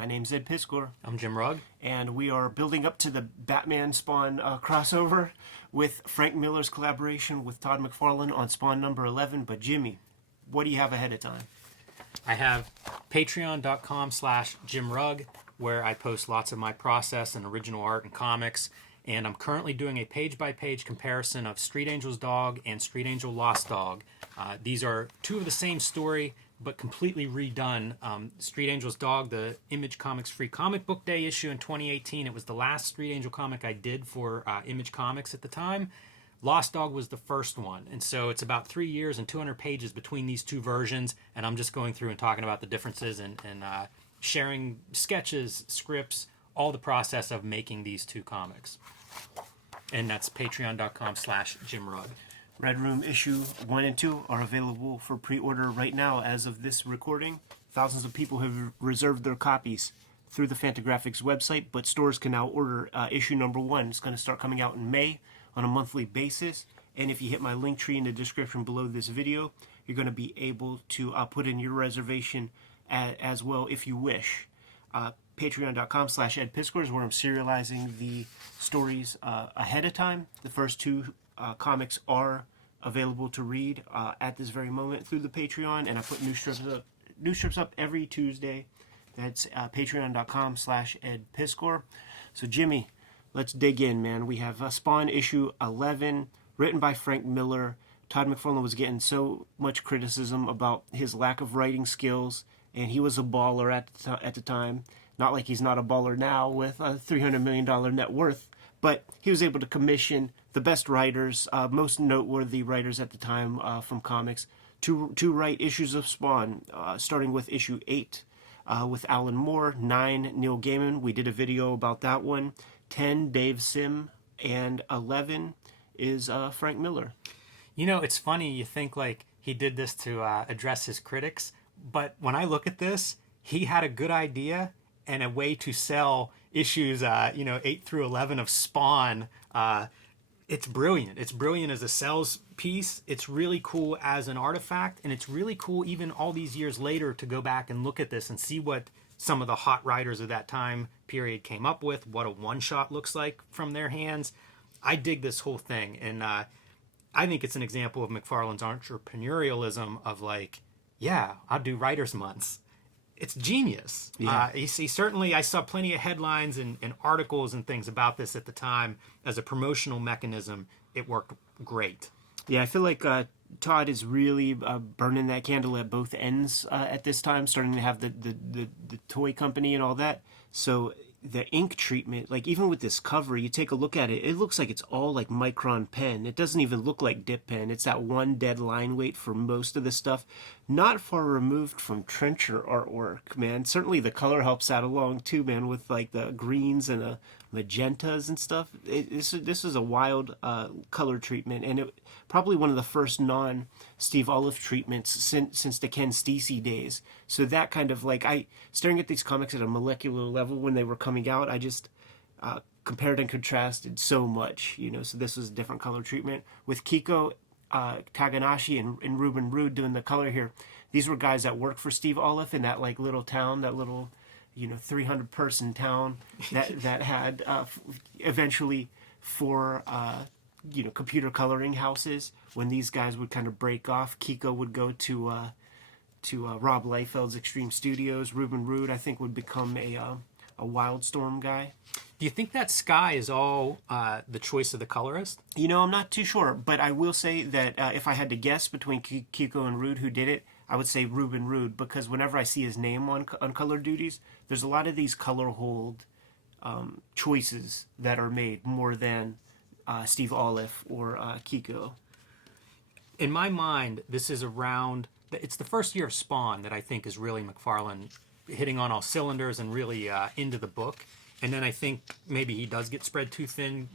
My name's Ed Piscor. I'm Jim Rugg. And we are building up to the Batman Spawn crossover with Frank Miller's collaboration with Todd McFarlane on Spawn number 11. But Jimmy, what do you have ahead of time? I have patreon.com/Jim Rugg, where I post lots of my process and original art and comics. And I'm currently doing a page-by-page comparison of Street Angel's Dog and Street Angel Lost Dog. These are two of the same story, but completely redone. Street Angel's Dog, the Image Comics Free Comic Book Day issue in 2018. It was the last Street Angel comic I did for Image Comics at the time. Lost Dog was the first one. And so it's about 3 years and 200 pages between these two versions. And I'm just going through and talking about the differences and sharing sketches, scripts, all the process of making these two comics. And that's patreon.com/Jim Rugg. Red Room issue 1 and 2 are available for pre-order right now as of this recording. Thousands of people have reserved their copies through the Fantagraphics website, but stores can now order issue number 1. It's going to start coming out in May on a monthly basis. And if you hit my link tree in the description below this video, you're going to be able to put in your reservation as well if you wish. Patreon.com/Ed Piscor is where I'm serializing the stories ahead of time. The first two comics are available to read at this very moment through the Patreon, and I put new strips up every Tuesday. That's patreon.com/Ed Piscor. So Jimmy, let's dig in, man. We have Spawn issue 11, written by Frank Miller. Todd McFarlane was getting so much criticism about his lack of writing skills, and he was a baller at the time. Not like he's not a baller now with a $300 million net worth, but he was able to commission the best writers, most noteworthy writers at the time from comics, to write issues of Spawn, starting with issue 8 with Alan Moore, 9 Neil Gaiman. We did a video about that one. 10 Dave Sim, and 11 is Frank Miller. You know, it's funny. You think like he did this to address his critics, but when I look at this, he had a good idea and a way to sell issues, 8 through 11 of Spawn. It's brilliant. It's brilliant as a sales piece. It's really cool as an artifact, and it's really cool even all these years later to go back and look at this and see what some of the hot writers of that time period came up with, what a one-shot looks like from their hands. I dig this whole thing, and I think it's an example of McFarlane's entrepreneurialism of like, yeah, I'll do writers' months. It's genius. Yeah. He certainly, I saw plenty of headlines and articles and things about this at the time. As a promotional mechanism, it worked great. Yeah, I feel like Todd is really burning that candle at both ends at this time, starting to have the toy company and all that. So the ink treatment, like even with this cover, you take a look at it, it looks like it's all like micron pen. It doesn't even look like dip pen. It's that one dead line weight for most of the stuff. Not far removed from Trencher artwork, man. Certainly the color helps out along too, man, with like the greens and the magentas and stuff. This is a wild color treatment, and it probably one of the first non-Steve Olive treatments since the Ken Steacy days. So that kind of like, staring at these comics at a molecular level when they were coming out, I just compared and contrasted so much, so this was a different color treatment. With Kiko Taganashi and Ruben Rude doing the color here, these were guys that worked for Steve Olive in that like little town, that little 300 person town that had eventually 4 computer coloring houses. When these guys would kind of break off, Kiko would go to Rob Liefeld's Extreme Studios. Ruben Rude, I think, would become a Wildstorm guy. Do you think that sky is all the choice of the colorist? I'm not too sure, but I will say that if I had to guess between Kiko and Rude who did it, I would say Ruben Rude, because whenever I see his name on color duties, there's a lot of these color hold choices that are made more than Steve Olive or Kiko. In my mind, this is it's the first year of Spawn that I think is really McFarlane hitting on all cylinders and really into the book. And then I think maybe he does get spread too thin,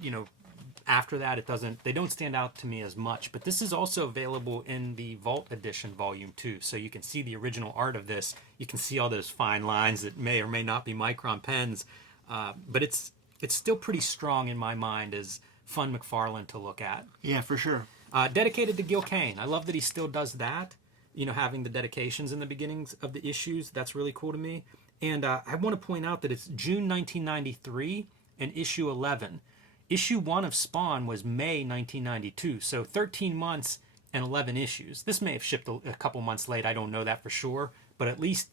after that they don't stand out to me as much. But this is also available in the Vault Edition Volume 2, so you can see the original art of this. You can see all those fine lines that may or may not be micron pens, but it's still pretty strong in my mind as fun McFarlane to look at. Yeah, for sure. Dedicated to Gil Kane. I love that he still does that, having the dedications in the beginnings of the issues. That's really cool to me. And I want to point out that it's June 1993 and issue 11. Issue 1 of Spawn was May 1992, so 13 months and 11 issues. This may have shipped a couple months late, I don't know that for sure, but at least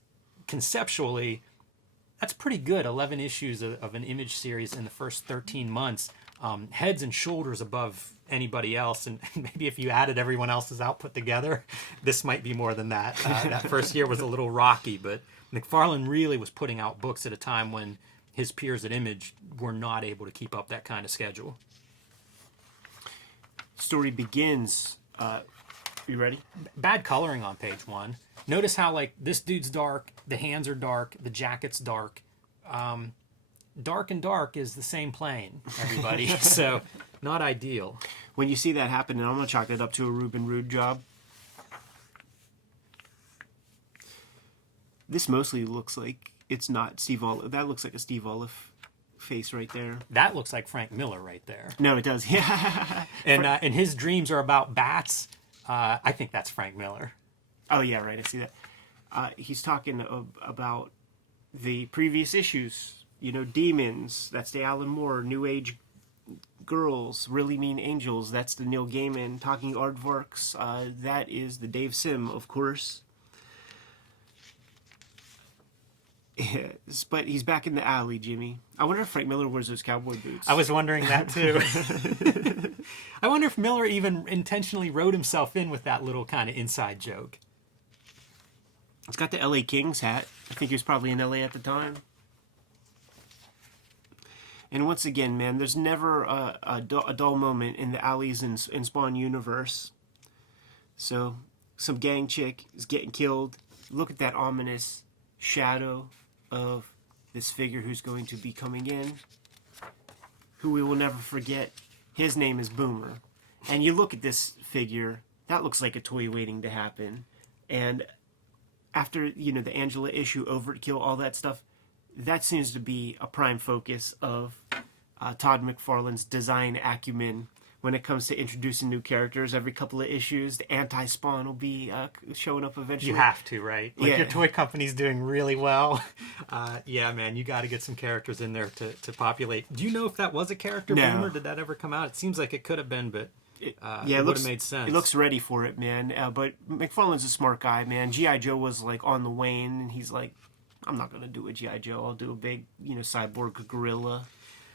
conceptually, that's pretty good. 11 issues of an Image series in the first 13 months. Heads and shoulders above anybody else, and maybe if you added everyone else's output together, this might be more than that. That first year was a little rocky, but McFarlane really was putting out books at a time when his peers at Image were not able to keep up that kind of schedule. Story begins. You ready? Bad coloring on page 1. Notice how, like, this dude's dark, the hands are dark, the jacket's dark. Dark and dark is the same plane, everybody. So, not ideal. When you see that happen, and I'm going to chalk it up to a Ruben Rude job. This mostly looks like it's not Steve Olive. That looks like a Steve Olive face right there. That looks like Frank Miller right there. No, it does. Yeah. And his dreams are about bats. I think that's Frank Miller. Oh, yeah, right. I see that. He's talking about the previous issues. You know, Demons. That's the Alan Moore. New Age Girls. Really Mean Angels. That's the Neil Gaiman. Talking Aardvarks. That is the Dave Sim, of course. Yes, but he's back in the alley, Jimmy. I wonder if Frank Miller wears those cowboy boots. I was wondering that too. I wonder if Miller even intentionally wrote himself in with that little kind of inside joke. It's got the LA Kings hat. I think he was probably in LA at the time. And once again, man, there's never a dull moment in the alleys in Spawn universe. So, some gang chick is getting killed. Look at that ominous shadow of this figure who's going to be coming in, who we will never forget. His name is Boomer. And you look at this figure, that looks like a toy waiting to happen. And after, you know, the Angela issue, Overkill, all that stuff, that seems to be a prime focus of Todd McFarlane's design acumen when it comes to introducing new characters. Every couple of issues, the anti-Spawn will be showing up eventually. You have to, right? Like, yeah. Your toy company's doing really well. Yeah, man, you got to get some characters in there to populate. Do you know if that was a character, No. Boomer? Did that ever come out? It seems like it could have been, but it would have made sense. It looks ready for it, man. But McFarlane's a smart guy, man. G.I. Joe was like on the wane, and he's like, I'm not going to do a G.I. Joe. I'll do a big, you know, cyborg gorilla.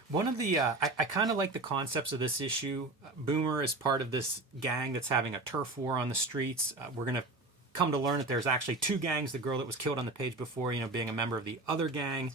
One of the, I kind of like the concepts of this issue. Boomer is part of this gang that's having a turf war on the streets. We're going to come to learn that there's actually two gangs. The girl that was killed on the page before, you know, being a member of the other gang.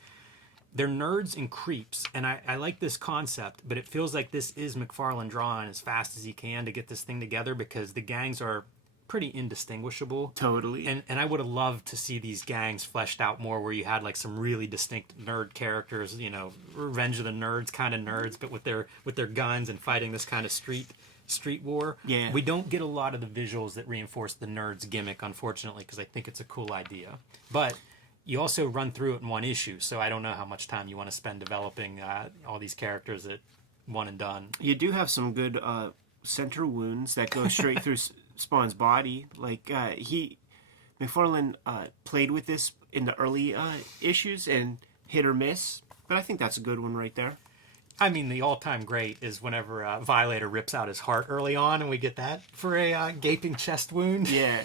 They're nerds and creeps, and I like this concept, but it feels like this is McFarlane drawing as fast as he can to get this thing together, because the gangs are pretty indistinguishable. Totally. And I would have loved to see these gangs fleshed out more, where you had like some really distinct nerd characters, you know, Revenge of the Nerds kind of nerds, but with their guns and fighting this kind of street war. Yeah. We don't get a lot of the visuals that reinforce the nerds gimmick, unfortunately, because I think it's a cool idea. But you also run through it in one issue, so I don't know how much time you want to spend developing all these characters at one and done. You do have some good center wounds that go straight through Spawn's body. Like, McFarlane played with this in the early issues and hit or miss, but I think that's a good one right there. I mean, the all-time great is whenever Violator rips out his heart early on, and we get that for a gaping chest wound. Yeah.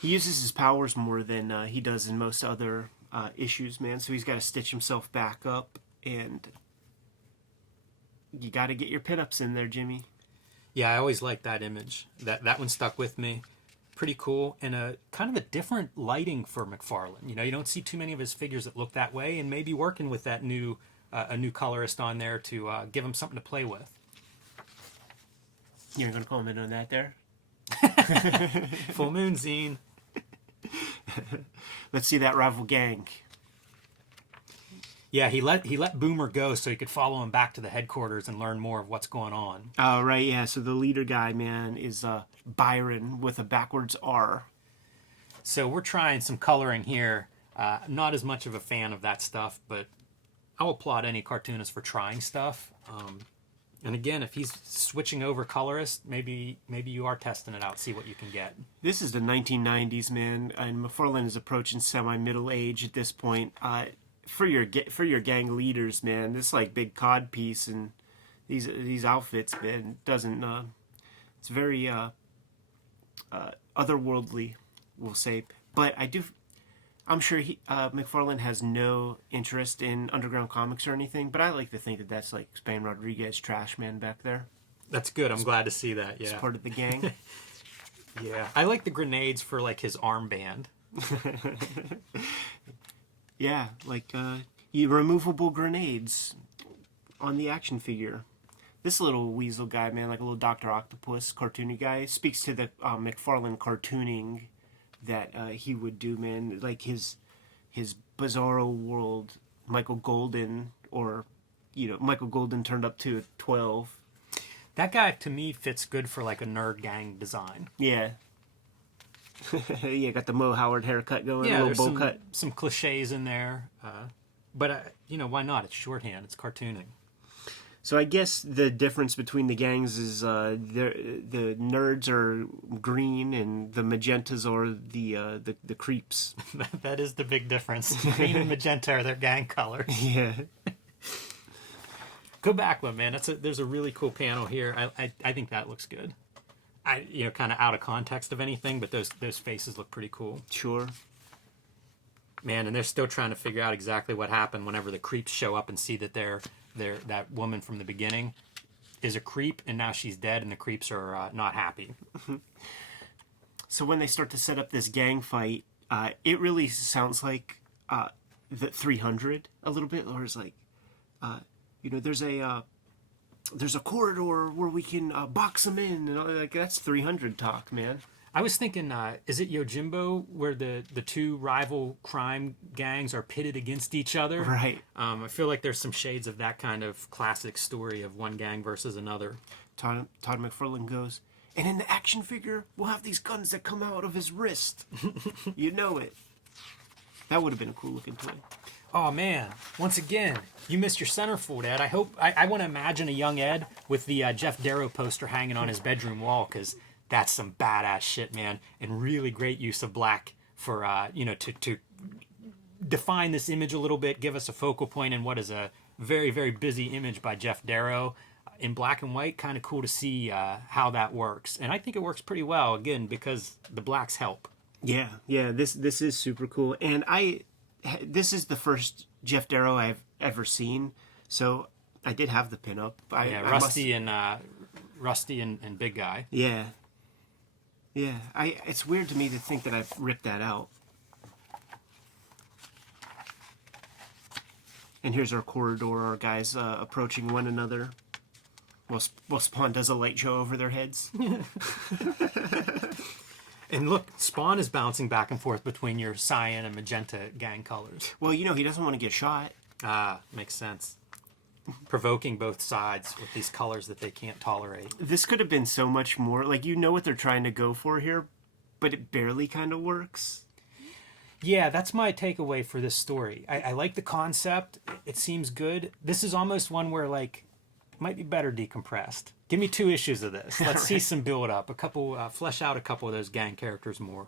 He uses his powers more than he does in most other issues, man. So he's got to stitch himself back up, and you got to get your pinups in there, Jimmy. Yeah, I always liked that image. That one stuck with me. Pretty cool, and a kind of a different lighting for McFarlane. You know, you don't see too many of his figures that look that way, and maybe working with that new a new colorist on there to give him something to play with. You're going to comment on that there? Full Moon Zine. Let's see that rival gang. Yeah, he let Boomer go so he could follow him back to the headquarters and learn more of what's going on. Oh, right, yeah. So the leader guy, man, is Byron with a backwards R. So we're trying some coloring here. Not as much of a fan of that stuff, but I'll applaud any cartoonist for trying stuff. And again, if he's switching over colorist, maybe you are testing it out, see what you can get. This is the 1990s, man, and McFarlane is approaching semi-middle age at this point. For your gang leaders, man, this like big cod piece and these outfits, man, doesn't. It's very otherworldly, we'll say. But I'm sure McFarlane has no interest in underground comics or anything, but I like to think that that's like Spain Rodriguez trash man back there. That's good. I'm glad to see that. Yeah. He's part of the gang. Yeah. I like the grenades for like his armband. Yeah, like removable grenades on the action figure. This little weasel guy, man, like a little Dr. Octopus cartoony guy, speaks to the McFarlane cartooning that he would do, man. Like his bizarro world, Michael Golden, or Michael Golden turned up to 12. That guy to me fits good for like a nerd gang design. Yeah. Yeah, got the Mo Howard haircut going, Yeah, a there's little bow cut. some cliches in there, but why not? It's shorthand. It's cartooning. So I guess the difference between the gangs is the nerds are green and the magentas are the creeps. That is the big difference. Green and magenta are their gang colors. Yeah. Go back one, man. There's a really cool panel here. I think that looks good. Kind of out of context of anything, but those faces look pretty cool. Sure. Man, and they're still trying to figure out exactly what happened whenever the creeps show up and see that that woman from the beginning is a creep, and now she's dead, and the creeps are not happy. So when they start to set up this gang fight, it really sounds like the 300 a little bit, or it's like, there's a corridor where we can box them in, and all, like that's 300 talk, man. I was thinking, is it Yojimbo where the two rival crime gangs are pitted against each other? Right. I feel like there's some shades of that kind of classic story of one gang versus another. Todd McFarlane goes, and in the action figure, we'll have these guns that come out of his wrist. You know it. That would have been a cool looking toy. Oh man! Once again, you missed your centerfold, Ed. I want to imagine a young Ed with the Jeff Darrow poster hanging on his bedroom wall, because that's some badass shit, man, and really great use of black for to define this image a little bit, give us a focal point in what is a very, very busy image by Jeff Darrow in black and white. Kind of cool to see how that works, and I think it works pretty well again because the blacks help. Yeah. This is super cool, and this is the first Jeff Darrow I've ever seen, so I did have the pinup. Rusty and Big Guy. Yeah. It's weird to me to think that I've ripped that out. And here's our corridor, our guys approaching one another, while Spawn does a light show over their heads. And look, Spawn is bouncing back and forth between your cyan and magenta gang colors. Well, he doesn't want to get shot. Ah, makes sense. Provoking both sides with these colors that they can't tolerate. This could have been so much more. Like, what they're trying to go for here, but it barely kind of works. Yeah, that's my takeaway for this story. I like the concept. It seems good. This is almost one where, like, it might be better decompressed. Give me 2 issues of this. Let's see some build up. Flesh out a couple of those gang characters more.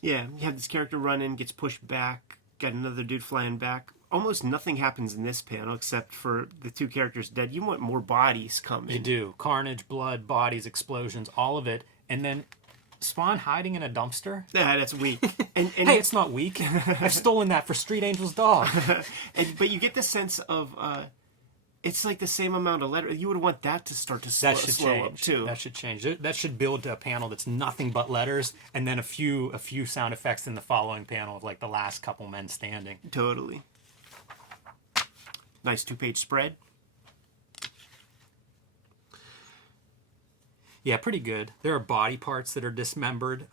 Yeah, you have this character running, gets pushed back, got another dude flying back. Almost nothing happens in this panel except for the 2 characters dead. You want more bodies coming. You do. Carnage, blood, bodies, explosions, all of it. And then Spawn hiding in a dumpster? Yeah, that's weak. And hey, it's not weak. I've stolen that for Street Angel's dog. But you get the sense of it's like the same amount of letter. You would want that to start to slow up too. That should change. That should build to a panel that's nothing but letters, and then a few sound effects in the following panel of like the last couple men standing. Totally. Nice 2-page spread. Yeah, pretty good. There are body parts that are dismembered.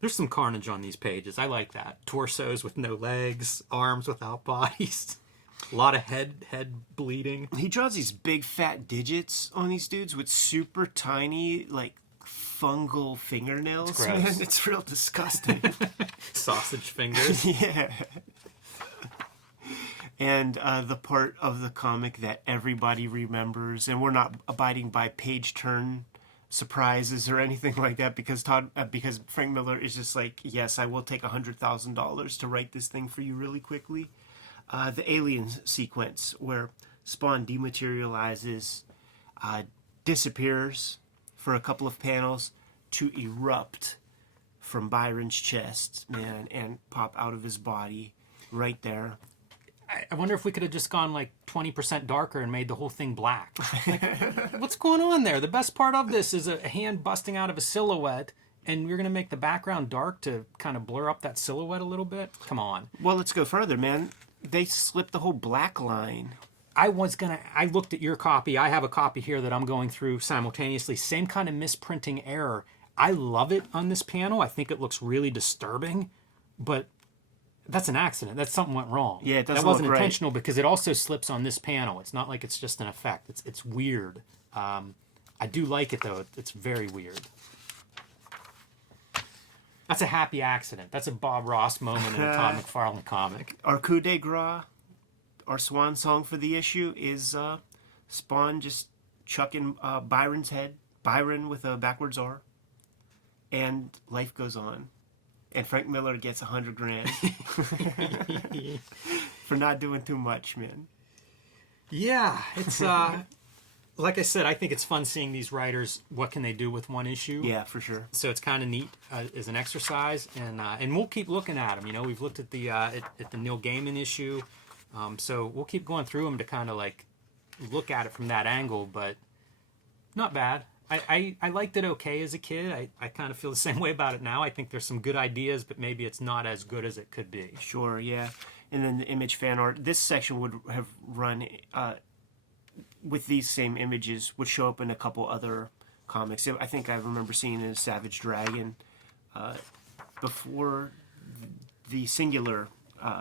There's some carnage on these pages. I like that. Torsos with no legs, arms without bodies. A lot of head bleeding. He draws these big fat digits on these dudes with super tiny, like, fungal fingernails. It's gross. Man, it's real disgusting. Sausage fingers. Yeah. And the part of the comic that everybody remembers, and we're not abiding by page turn surprises or anything like that because Frank Miller is just like, yes, I will take $100,000 to write this thing for you really quickly. The alien sequence where Spawn dematerializes, disappears for a couple of panels to erupt from Byron's chest, man, and pop out of his body right there. I wonder if we could have just gone like 20% darker and made the whole thing black. Like, what's going on there? The best part of this is a hand busting out of a silhouette, and you're going to make the background dark to kind of blur up that silhouette a little bit? Come on. Well, let's go further, man. They slipped the whole black line. I looked at your copy. I have a copy here that I'm going through simultaneously. Same kind of misprinting error. I love it on this panel. I think it looks really disturbing, but that's an accident. That's something went wrong. Yeah, it doesn't That wasn't look right. intentional because it also slips on this panel. It's not like it's just an effect. It's weird. I do like it though. It's very weird. That's a happy accident. That's a Bob Ross moment in a Todd McFarlane comic. Our coup de grace, our swan song for the issue is Spawn just chucking Byron's head, Byron with a backwards R, and life goes on. And Frank Miller gets $100,000 for not doing too much, man. Yeah, it's like I said, I think it's fun seeing these writers. What can they do with one issue? Yeah, for sure. So it's kind of neat as an exercise, and we'll keep looking at them. You know, we've looked at the Neil Gaiman issue, so we'll keep going through them to kind of like look at it from that angle. But not bad. I liked it okay as a kid. I kind of feel the same way about it now. I think there's some good ideas, but maybe it's not as good as it could be. Sure, yeah. And then the image fan art. This section would have run with these same images, would show up in a couple other comics. I think I remember seeing it in Savage Dragon before the singular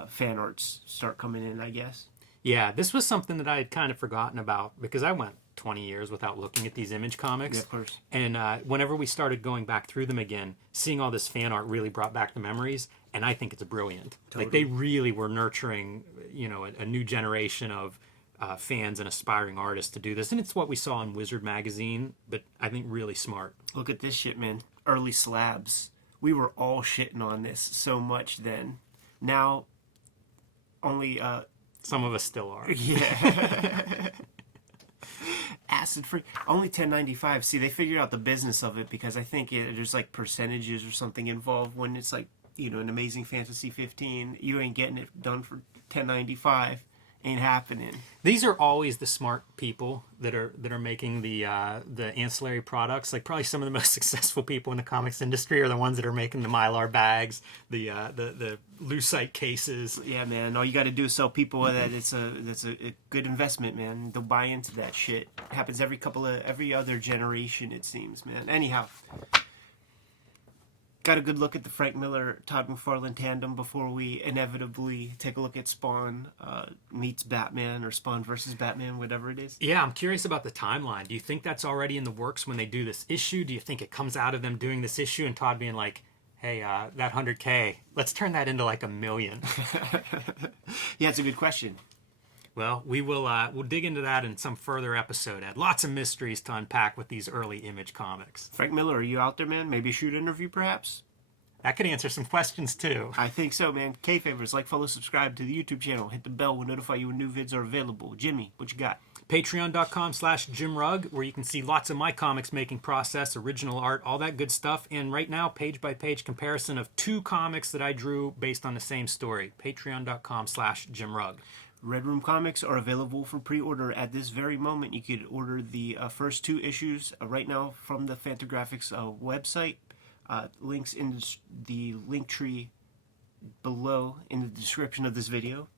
fan arts start coming in, I guess. Yeah, this was something that I had kind of forgotten about because I went 20 years without looking at these image comics. Yeah, of course. And whenever we started going back through them again, seeing all this fan art really brought back the memories, and I think it's brilliant. Totally. Like, they really were nurturing, you know, a new generation of fans and aspiring artists to do this. And it's what we saw in Wizard magazine, but I think really smart. Look at this shit, man. Early slabs. We were all shitting on this so much then. Now, only... Some of us still are. Yeah. Acid free. Only $10.95. See, they figured out the business of it because I think there's like percentages or something involved when it's like, you know, an Amazing Fantasy 15. You ain't getting it done for $10.95. Ain't happening. These are always the smart people that are making the ancillary products. Like, probably some of the most successful people in the comics industry are the ones that are making the Mylar bags, the lucite cases. Yeah, man. All you got to do is sell people that that's a good investment, man. They'll buy into that shit. It happens every other generation, it seems, man. Anyhow, got a good look at the Frank Miller Todd McFarlane tandem before we inevitably take a look at Spawn meets Batman, or Spawn versus Batman, whatever it is. Yeah, I'm curious about the timeline. Do you think that's already in the works when they do this issue? Do you think it comes out of them doing this issue and Todd being like, hey, that 100K, let's turn that into like $1 million? Yeah, it's a good question. Well, we'll dig into that in some further episode. Ed. Lots of mysteries to unpack with these early Image comics. Frank Miller, are you out there, man? Maybe a shoot interview, perhaps? That could answer some questions, too. I think so, man. Kayfabers, like, follow, subscribe to the YouTube channel. Hit the bell. We'll notify you when new vids are available. Jimmy, what you got? Patreon.com/JimRugg, where you can see lots of my comics making process, original art, all that good stuff. And right now, page-by-page comparison of 2 comics that I drew based on the same story. Patreon.com/JimRugg. Red Room comics are available for pre-order at this very moment. You could order the first 2 issues right now from the Fantagraphics website. Links in the link tree below in the description of this video.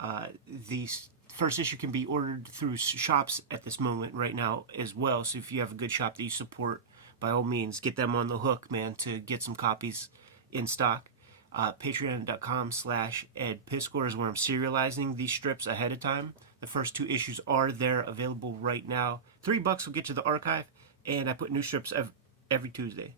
The first issue can be ordered through shops at this moment right now as well. So if you have a good shop that you support, by all means, get them on the hook, man, to get some copies in stock. Patreon.com/EdPiscore is where I'm serializing these strips ahead of time. The first 2 issues are there, available right now. $3 will get you the archive, and I put new strips every Tuesday.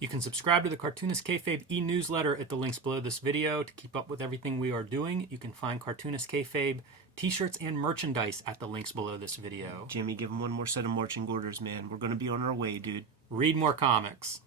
You can subscribe to the Cartoonist Kayfabe e-newsletter at the links below this video to keep up with everything we are doing. You can find Cartoonist Kayfabe t-shirts and merchandise at the links below this video. Jimmy, give him one more set of marching orders, man. We're going to be on our way, dude. Read more comics.